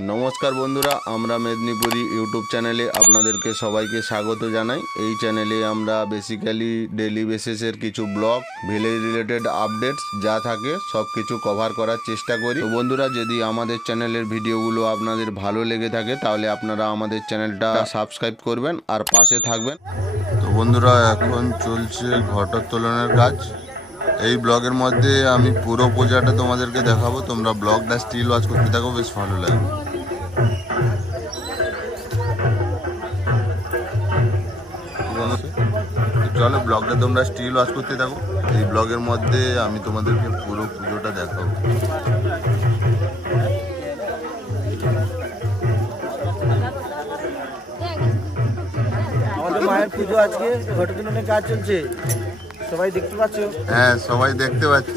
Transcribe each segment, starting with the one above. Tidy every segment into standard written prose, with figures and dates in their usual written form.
नमस्कार बंधुरा आमरा मेदिनीपुरी यूट्यूब चैनेले आपनादेरके सबाइके स्वागत जानाई। এই চ্যানেলে আমরা বেসিক্যালি ডেইলি বেসিসের কিছু ব্লগ ভিলেজ রিলেটেড আপডেটস যা থাকে সব কিছু কভার করার চেষ্টা করি। তো বন্ধুরা যদি আমাদের চ্যানেলের ভিডিওগুলো আপনাদের ভালো লেগে থাকে তাহলে আপনারা আমাদের চ্যানেলটা সাবস্ক্রাইব করবেন আর পাশে থাকবেন। তো বন্ধুরা এখন চলছে ঘটোত্তোলনের কাজ। এই ব্লগের মধ্যে আমি পুরো পূজাটা তোমাদেরকে দেখাবো, তোমরা ব্লগটা স্টিল ওয়াচ করতে থাকো, বেশ ভালো লাগবে। চলো ব্লগটা তোমরা স্টিল ওয়াচ করতে থাকো। এই ব্লগের মধ্যে আমি তোমাদেরকে পুরো পুজোটা দেখাবো। আমাদের মায়ের পুজো আজকে ঘটোত্তোলনের কাজ চলছে, সবাই দেখতে পাচ্ছ? হ্যাঁ সবাই দেখতে পাচ্ছি।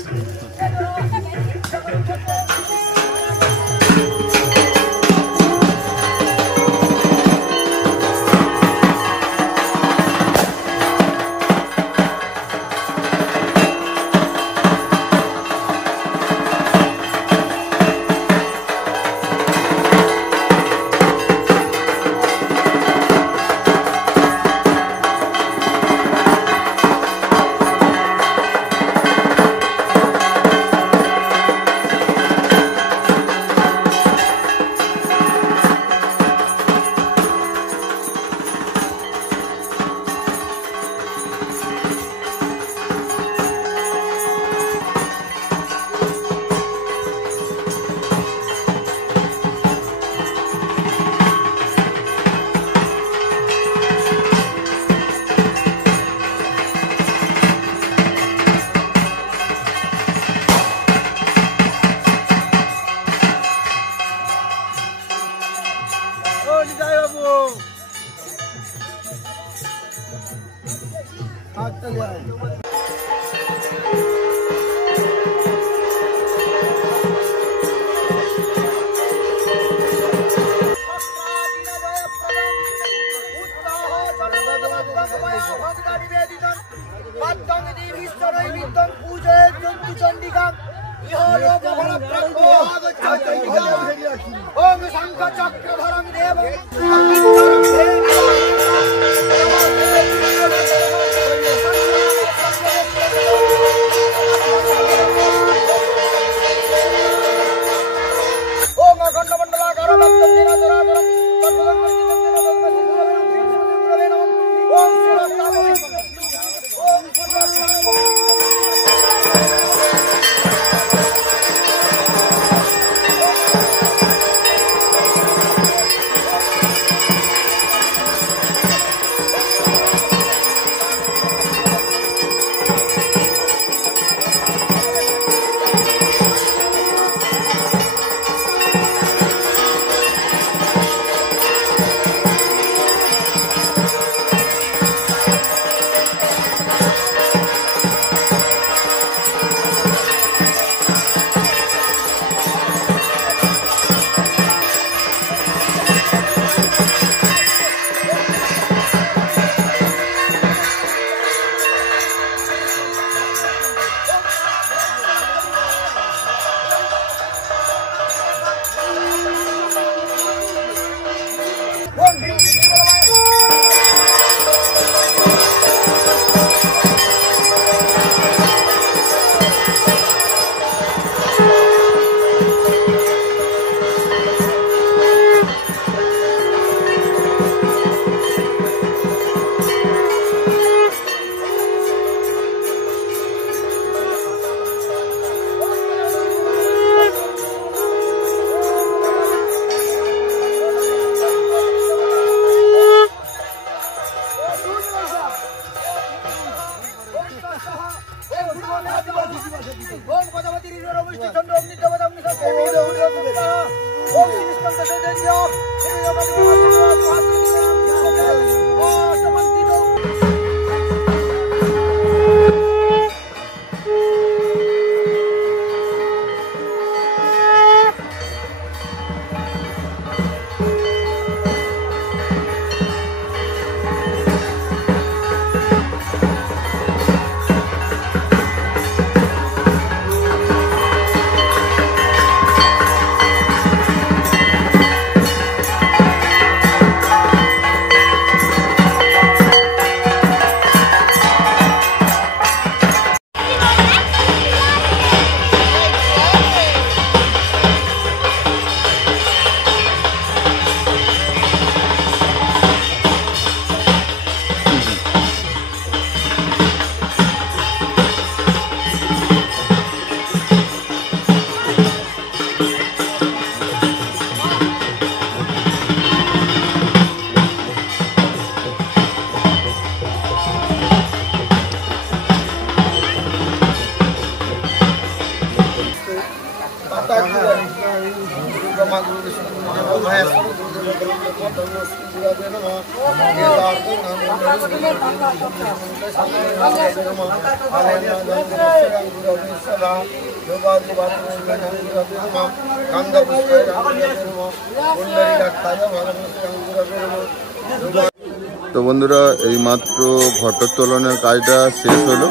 তো বন্ধুরা এই মাত্র ঘটোত্তোলনের কাজটা শেষ হলো।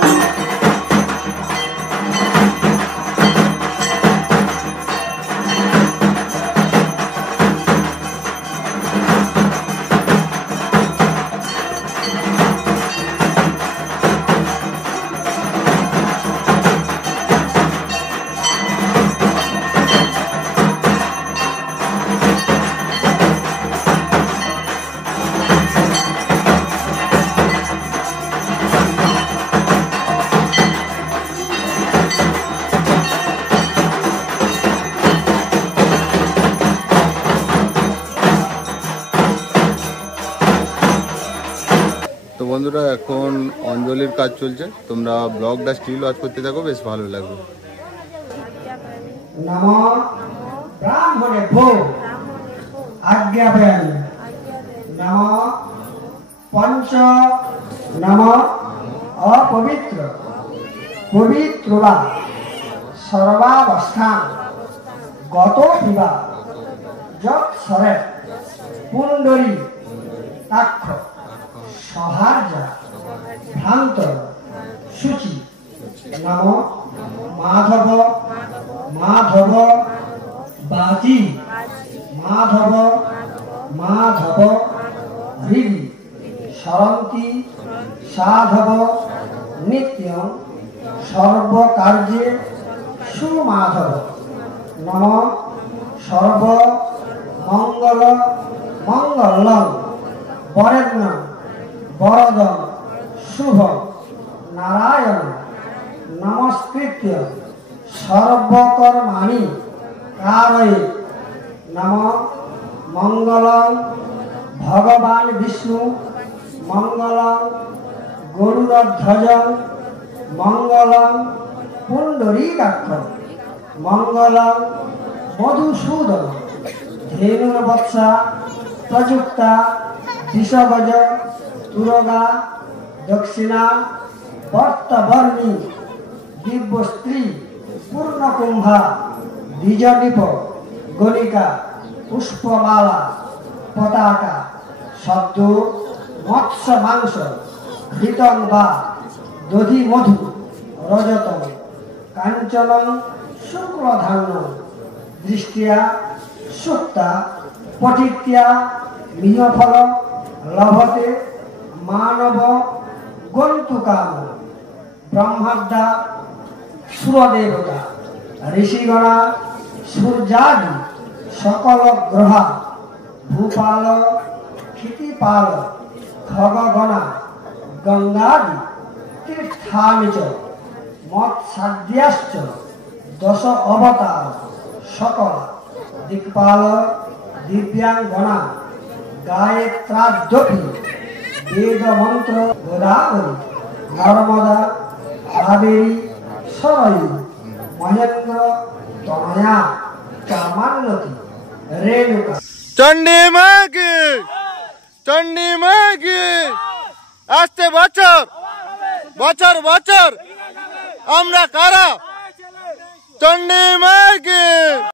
তো বন্ধুরা এখন অঞ্জলির কাজ চলছে, তোমরা ব্লগটা স্টিল ওয়াচ করতে থাকো, বেশ ভালো লাগবে। নমো ব্রাহ্মণে ভো আজ্ঞাপন নমো পঞ্চ নমো অপবিত্র পবিত্রবা সর্বাবস্থান গত পিবা যৎ সরে পুণ্ডরী কাক্ষ সহার্যা ভ্রান্ত শুচি নম মাধব মাধব বাজি মাধব মাধব হৃদি সরন্তি সাধব নিত্যং সর্বকার্যে সুমাধব নম সর্ব মঙ্গল মঙ্গলং বরেণ্য বরদং শুভ নারায়ণ নমস্কৃত্য সর্বকর্মাণি কারয়ে নম মঙ্গলং ভগবান বিষ্ণু মঙ্গলং গরুড়ধ্বজ মঙ্গলং পুণ্ডরীকাক্ষ মঙ্গলং মধুসূদন ধেনুর্বৎসা প্রযুক্তা দিশগজ তুরগা দক্ষিণা বর্তবর্ণী দিব্য স্ত্রী পূর্ণকুম্ভা দ্বিজদীপ গণিকা পুষ্পমালা পতাকা শব্দ মৎস্য মাংস ঘৃতং বা দধি মধু রজতম কাঞ্চনং শুক্লধান্য দৃষ্টিয়া সুক্তা পঠিত্যা মিহফল লভতে মানব গন্তুকাম ব্রহ্মাদ্যা সুরদেবতা ঋষিগণা সূর্যাদি সকল গ্রহা ভূপাল ক্ষিতিপাল খগগণা গঙ্গাদি তীর্থানি চ মৎসাদ্যাশ্চ দশ অবতার সকল দিকপাল দিব্যাঙ্গনা গায়ত্রাদ্যপি বেদ মন্ত্র গোদাবরী নর্মদা কাবেরী সরয়ী মহেন্দ্র তনয়া চামান্নতি রেণুকা চণ্ডী মাকে, চণ্ডী মাকে, আসছে বছর বছর বছর আমরা কারা, চণ্ডী মাকে।